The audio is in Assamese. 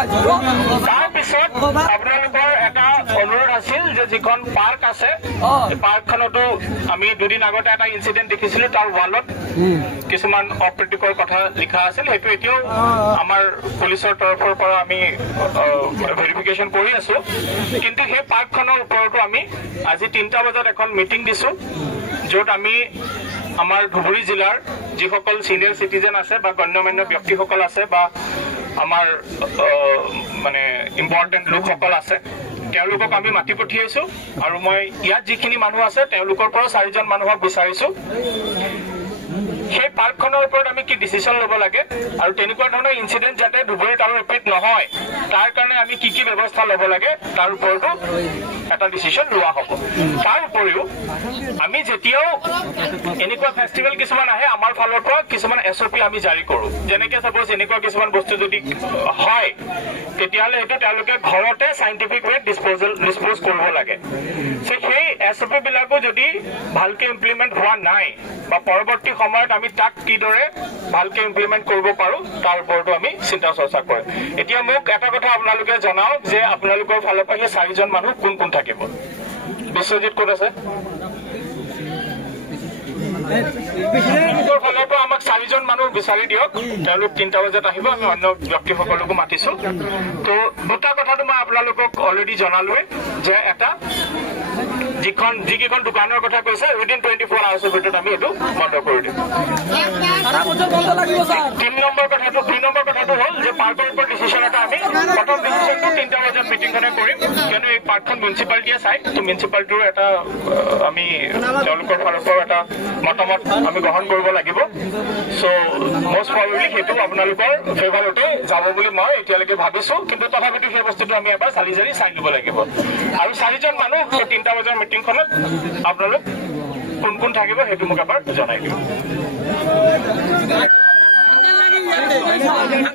তাৰপিছত আপোনালোকৰ এটা অনুৰোধ আছিল যে যিখন পাৰ্ক আছে পাৰ্কখনতো আমি দুদিন আগতে এটা ইনচিডেণ্ট দেখিছিলো তাৰ ৱালত কিছুমান অপ্ৰীতিকৰ কথা লিখা আছিল সেইটো এতিয়াও আমাৰ পুলিচৰ তৰফৰ পৰা আমি ভেৰিফিকেশ্যন কৰি আছো কিন্তু সেই পাৰ্কখনৰ ওপৰতো আমি আজি 3টা বজাত এখন মিটিং দিছো য'ত আমি আমাৰ ধুবুৰী জিলাৰ যিসকল সিনিয়ৰ সিটিজেন আছে বা গণ্যমান্য ব্যক্তিসকল আছে বা আমাৰ মানে ইম্পৰ্টেণ্ট লোকসকল আছে তেওঁলোকক আমি মাতি পঠিয়াইছো আৰু মই ইয়াত যিখিনি মানুহ আছে তেওঁলোকৰ পৰা 4জন মানুহক বিচাৰিছো সেই পাৰ্কখনৰ ওপৰত আমি কি ডিচিশ্যন ল'ব লাগে আৰু তেনেকুৱা ধৰণৰ ইনচিডেণ্ট যাতে ধুবুৰীত আৰু ৰিপিট নহয় তাৰ কাৰণে আমি কি কি ব্যৱস্থা ল'ব লাগে তাৰ ওপৰতো এটা ডিচিশ্যন লোৱা হ'ব তাৰ উপৰিও আমি যেতিয়াও এনেকুৱা ফেষ্টিভেল কিছুমান আহে আমাৰ ফালৰ পৰা কিছুমান SOP আমি জাৰি কৰোঁ যেনেকৈ চাপ'জ এনেকুৱা কিছুমান বস্তু যদি হয় তেতিয়াহ'লে সেইটো তেওঁলোকে ঘৰতে চাইণ্টিফিক ৱেত ডিছপ'জ কৰিব লাগে সেই SOP বিলাকো যদি ভালকৈ ইমপ্লিমেণ্ট হোৱা নাই বা পৰৱৰ্তী সময়ত আমি তাক কিদৰে ভালকৈ ইমপ্লিমেণ্ট কৰিব পাৰোঁ তাৰ ওপৰতো আমি চিন্তা চৰ্চা কৰিম এতিয়া মোক এটা কথা আপোনালোকে জনাওক যে আপোনালোকৰ ফালৰ পৰা সেই 4জন মানুহ কোন কোন থাকিব বিশ্বজিৎ ক'ত আছে ফালৰ পৰা আমাক 4জন মানুহ বিচাৰি দিয়ক তেওঁলোক 3টা বজাত আহিব আমি অন্য ব্যক্তিসকলকো মাতিছো তো দুটা কথাটো মই আপোনালোকক অলৰেডি জনালোৱে যে এটা যিকেইখন দোকানৰ কথা কৈছে উইদিন 24 আৱাৰ্ছৰ ভিতৰত আমি এইটো বন্ধ কৰি দিম 2 নম্বৰ কথাটো হ'ল যে পাৰ্কৰ ওপৰত ডিচিশ্যন এটা আমি প্ৰথম ডিচিশ্যনটো 3টা বজাত মিটিংখনে কৰিম কিয়নো এই পাৰ্কখন মিউনিচিপালিটিয়ে চাই তো মিউনিচিপালিটিৰ এটা আমি তেওঁলোকৰ ফালৰ পৰা এটা মতামত আমি গ্ৰহণ কৰিব লাগিব চ' মষ্ট প্ৰবেবলি সেইটো আপোনালোকৰ ফেভাৰতে যাব বুলি মই এতিয়ালৈকে ভাবিছো কিন্তু তথাপিতো সেই বস্তুটো আমি এবাৰ চালি জাৰি চাই ল'ব লাগিব আৰু 4জন মানুহ 3টা বজাৰ মিটিংখনত আপোনালোক কোন কোন থাকিব সেইটো মোক এবাৰ জনাই দিব